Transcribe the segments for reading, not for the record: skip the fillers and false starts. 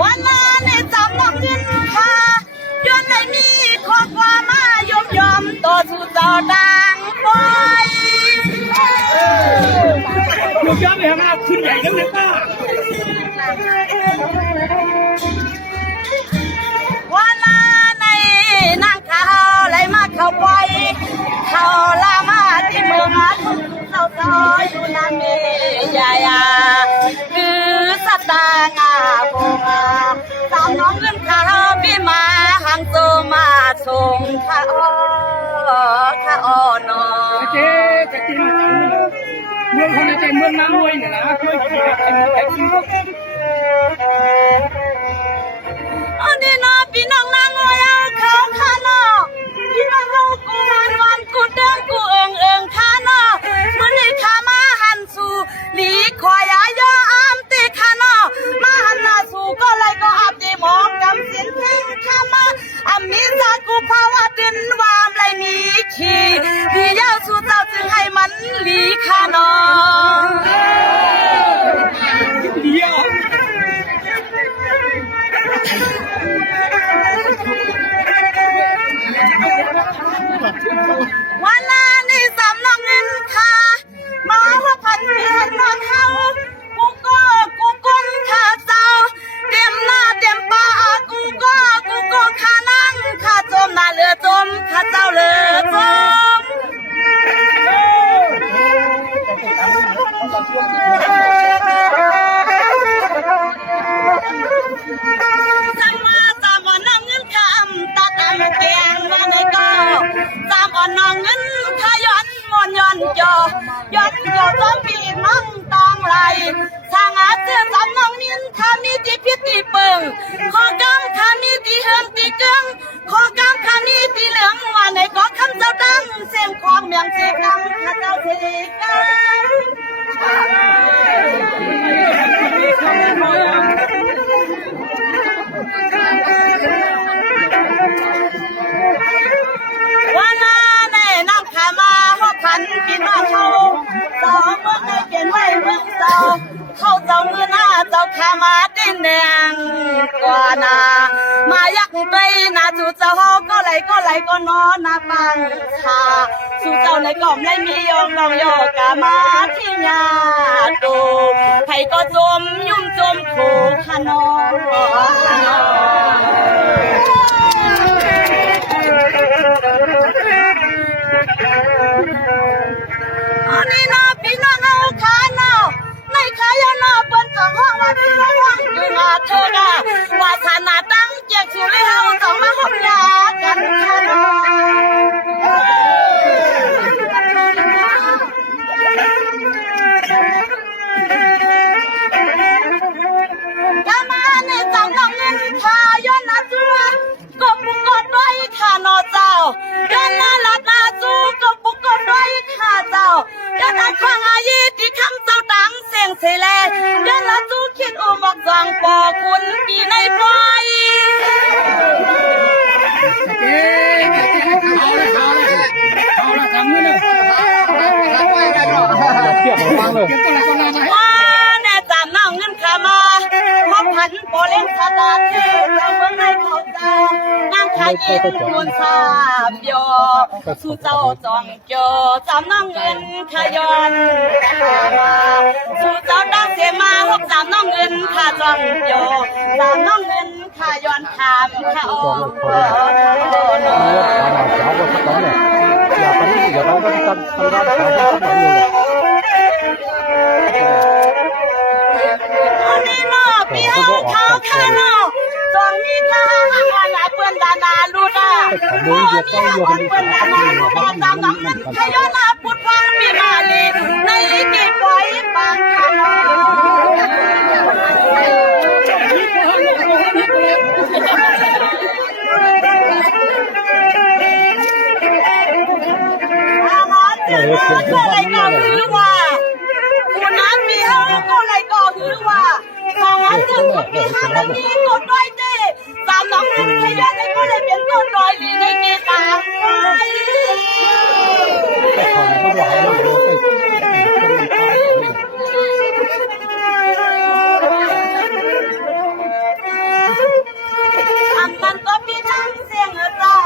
วันนั้นจำต้องยินค่ะย้อนในมีข้อความมายอมต่อสู่เจ้าดังไว้ลูกย้อนไปทำงานขึ้นใหญ่แล้วเนี่ยป้าวันนั้นในนางเขาไหลมาเข้าไปเขาลามาที่เมืองอาทุเจ้าซอยอยู่นาเมยายาคือสตางาโบมาสาวน้องเงินเขาพี่มาหังโตมาส่งข้าอ้อนอเจ๊จะกินเมืองคนในใจเมืองน้ำรวยเนี่ยนะช่วยกินไอ้กินอันนี้นะพี่น้องนางรวยเขาข้าน้อพี่น้องเรากูวันกูเดินกูเอิงข้าน้อมื่อนี้ข้ามาหันสู่หลีคอยายออามตีข้าน้อมาหันหน้าสู่ก็เลยก็อับจีมองกำสินทิ้งข้ามาอามิซากูภาวะดินวามไรนี้ขี้พี่ยาวสู่เจ้าจึงให้มันหลีข้าน้อเดียววันนั้นนี่สำนักเงินค่ะมาว่าพันเพียนนอนเฮากูกุ้งข้าเจ้าเต็มหน้าเต็มปากกูข้านั่งข้าจมหน้าเรือจมข้าเจ้าเรือจมสามวันน้ำเงินคำตาตำแกงมาในก็สามวันน้ำเงินขย้อนมอนย้อนจอจอมปีน้องตองไหลทางอาเสือสามน้องนินข้ามีตีพิษตีเปิงขอกำข้ามีตีเฮิมตีเกึ่งขอกำข้ามีตีเหลืองว่าในก็คำเจ้าดังเสียงของเมียงเสียงดังข้าเจ้าเสียงวันนั้นน้ำขามาหกพันพี่น้องเขาสองเมื่อไงเขียนไว้เมืองเจ้าเขาเจ้ามือหน้าเจ้าขามาดินแดงกว่านามายักไปนาจูเจ้าก็ไหลก็นอนนาปังชาสู่เจ้าในกล่อมได้มียองลองยอกามาที่ยาตูไผ่ก็จมยุ่มจมโขขนองอันนี้นะพี่น้องเอาขาเนาะในขายานาเปิ้นสองห้องว่าพี่น้องห้องอยู่นาเธอกะว่าฐานะตั้งเจียกสู่เลยเฮาต้องมาหอมยากันค่ะเนาะกะมาในจำน้องเงินค่ะย้อนนาจัวก็ปุกกดไว้ค่ะเนาะเจ้าย้อนนาลัดนาจูก็ปุกกดไว้ค่ะเจ้าย้อนนาควางอายีที่คำเจ้าดังเสียงเสแลย้อนนาจูคิดอุบอกจังปอคุณปีในปล่อยเอาละทำมือหนึ่งเทียบฟังเลยว่าแน่จำน้องเงินขามาพบพันโปเล่นขนาดที่เราเมื่อในเขาเจ้านางขายยินคุณทราบยอสู่เจ้าจองเจอจำน้องเงินขย้อนมาสู่เจ้าดังเสียมาพบจำน้องเงินขาจองเจอจำน้องเงินขาย้อนถามขาอ่อนนี่เนาะพี่เฮาเขาข้าเนาะจองมีทางว่าหลายเปิ้นดานาลูดาบ่มีทางเปิ้นดานาลูดาจำน้องเงินขย้อนพุทธฟังปีมาลีในลิกิปล่อยบางข้าเนาะอะไรก็คือว่าคุณน้ำมีเฮาก็อะไรก็คือว่าของอันเรื่องคนมีทางแล้วมีกดด้วยเจ้ตามน้องนั้นขยันในก็เลยเป็นกดด้วยหรือในเกตามไป อันนั้นก็พี่ทั้งเสียงเจ้า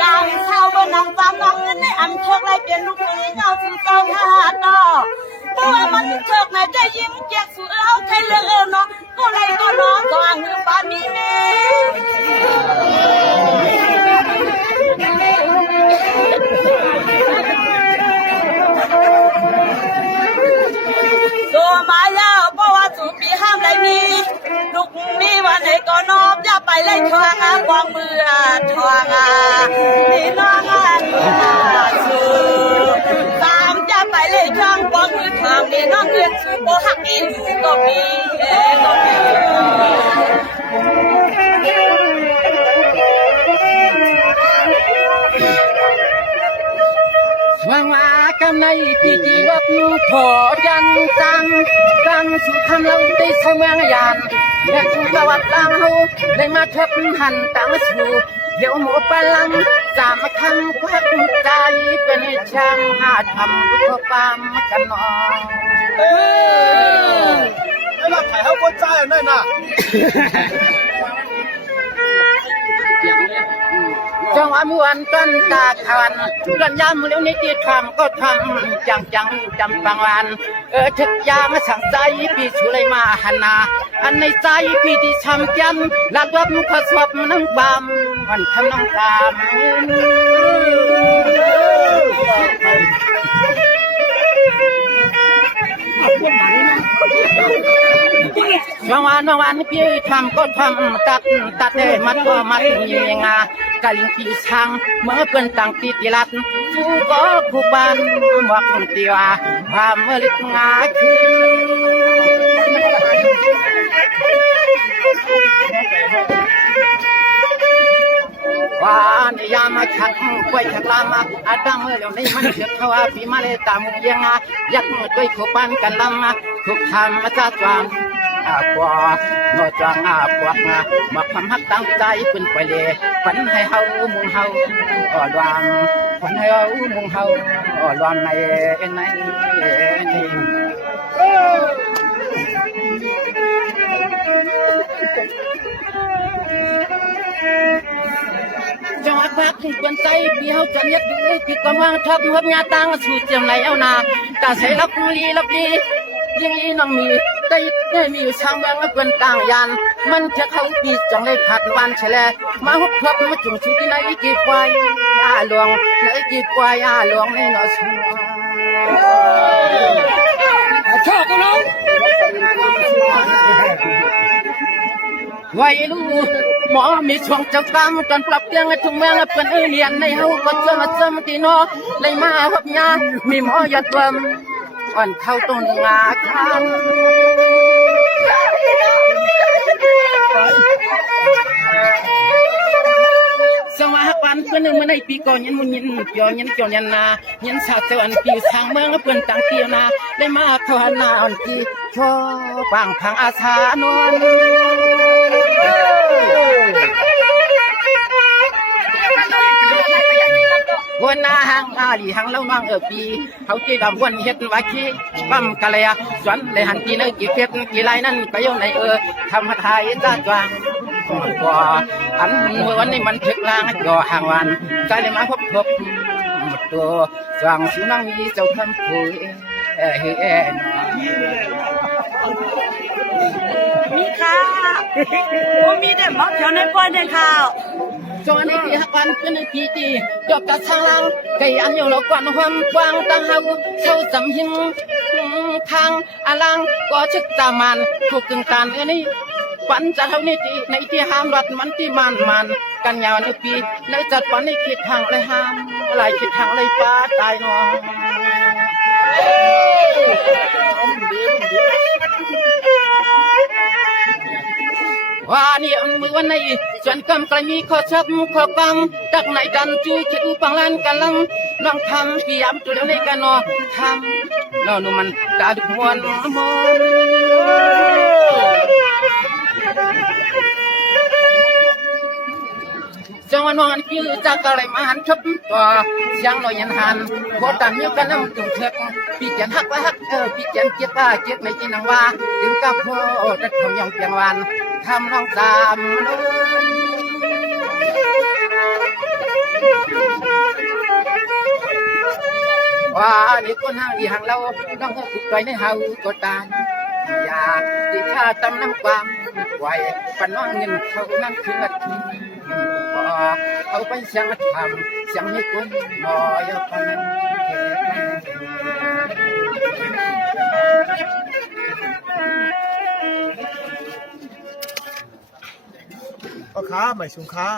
การเช่าบนนางจำน้องเงินในอันเชิกไรเปลี่ยนลูกนี้เงาสู่เจ้าข้าต่อเพราะว่ามันเชิกไหนได้ยิ้มแจกสู่เอาใครเลือกเนาะก็ไรก็ร้องก็อ่างหือปามีแม่ตัวมายาวเพราะว่าสู่ปีห้ามไรมีลูกนี้วันไหนก็นอบอย่าไปไล่ทวงกวางมือทวงมีน้องสู่ตามอย่าไปไล่ทวงกวางมือทวงมีน้องเรียนสู่โบหักอีหลูก็มีก็มีว่างากำในปีจีวับพอจันจังกังสุทำเราได้สมังยานและจุกวัดตังหูได้มาทับหันตังสู่เดี๋ยวหมูปลังสามคำควักใจเป็นช่างหาทำรูปปามกันนองไอ้เราถ่ายเขาคนใจนั่นน่ะจังหวะมวนต้นตาขวันกันยามเลี้ยวนิดทำก็ทำจังจำบางวันทึกยามสั่งใจพี่ชุเลยมาหันนาอันในใจพี่ที่ช้ำจำลักวับขสวบน้ำบามมันทำน้ำตามบางวันพี่ทำก็ทำตัดมัดก็มัดยิงกะลิงปีช่างเมื่อเพื่อนต่างตีติลัดผู้ก็ผู้บ้านหมวกตีว่าความเมื่อลิกงาคืนว่านิยามชักไว้ชักลามาอาดังเมื่อเดี๋ยวนี้มันเกิดเขาว่าปีมาเลยตามยังงายักด้วยขบันกันลำมาทุกทำมาจากวางกว่านอจังปวดงามาความฮักตั้งใจเป็นไปเลยฝันให้เฮามุงเฮาดวงฝันให้เฮามุงเฮาดวงในจังหวะพักถึงคนใจพี่เฮาจันยัดดูพี่กำลังทับหัวญาตังสู่เจียมไหนเอานาตาใส่รับลียิ่งอีน้องมีได้มีช่างเมืองเป็นต่างยันมันจะเขาปีจังเลยผัดวันเฉลมาหุบครบมาจุ่มชุดที่ไหนกี่ควายหลวงไหนกี่ควายหลวงในนอชัวชอบกันน้องไว้ลูกหมอมีช่วงเจ้ากรรมจนปรับเตียงให้ทุกเมืองเป็นเรียนในเฮาก็จำตีนอเลยมาหับยามีหมอยัดเบิ่มอ่อนเข้าต้นงาคันสวัสดิ์ปันเพื่อนมันในปีก่อนยันมุนยินเปียวยันเกี่ยวยันนายันสาวเจ้าอันปีทางเมืองเพื่อนต่างเกี่ยวนาได้มาทอนาอ่อนกีชอบางพังอาสานวลวันนาหางอาลีหางเล่ามังปีเขาจีดำวันเฮ็ดวาคีปั๊มกะเลยสวนเลยหันกีเนกี่เพ็ดกี่ลายนั่นก็ย่อในทำไทยตาจวงก่ออันเมื่อวันนี้มันถึกลางจ่อห่างวันกะเลยมาพบตัวจวงสุนังมีเจ้าคำคุยมีค่ะมีแต่หมอกเขียวในป้อนในข้าวจวนนี้ฮักกันเป็นปีตีดอกกระชังลังไก่อันอยู่เรากวนความกว้างตั้งเฮาเศร้าจำหินทางอลังก็ชึกตามันถูกตึงการนี้ปันจะเท่านี้ที่ในที่ห้ามรัดมันที่มันกันยาวในปีในจัดปันในคิดทางเลยห้ามอะไรคิดทางเลยป้าตายน้องว่านี่มือวันนี้ส่วนกำกลมีข้อชับข้อกำตักไหนดันจูจะดูปังลันกันลังน้องทำพี่ยามตัวเดียวในกันนอทำน้องนุ่มันกาดุกมวนมอนจ จังวันวันคือจากอะไรมาหันทับตัวเสียงลอยยันหันโคตันอยู่กันน้ำตุ่มเถือกปีเจียนฮักว่าฮักปีเจียนเจ็บว่าเจ็บไม่กินนังว่าถึงกับโหดัดทำยองเพียงวันทำน้องตามว่านี่คนห่างอีห่างเราต้องถูกใจในเฮาก็ตายอย่าที่ข้าตำน้ำความไหวปันน้องเงินเขานั่นคือละทีเอาไปเสียงทำเสียงให้คนบ่อยปันพ่อค้าไม่สูงค้า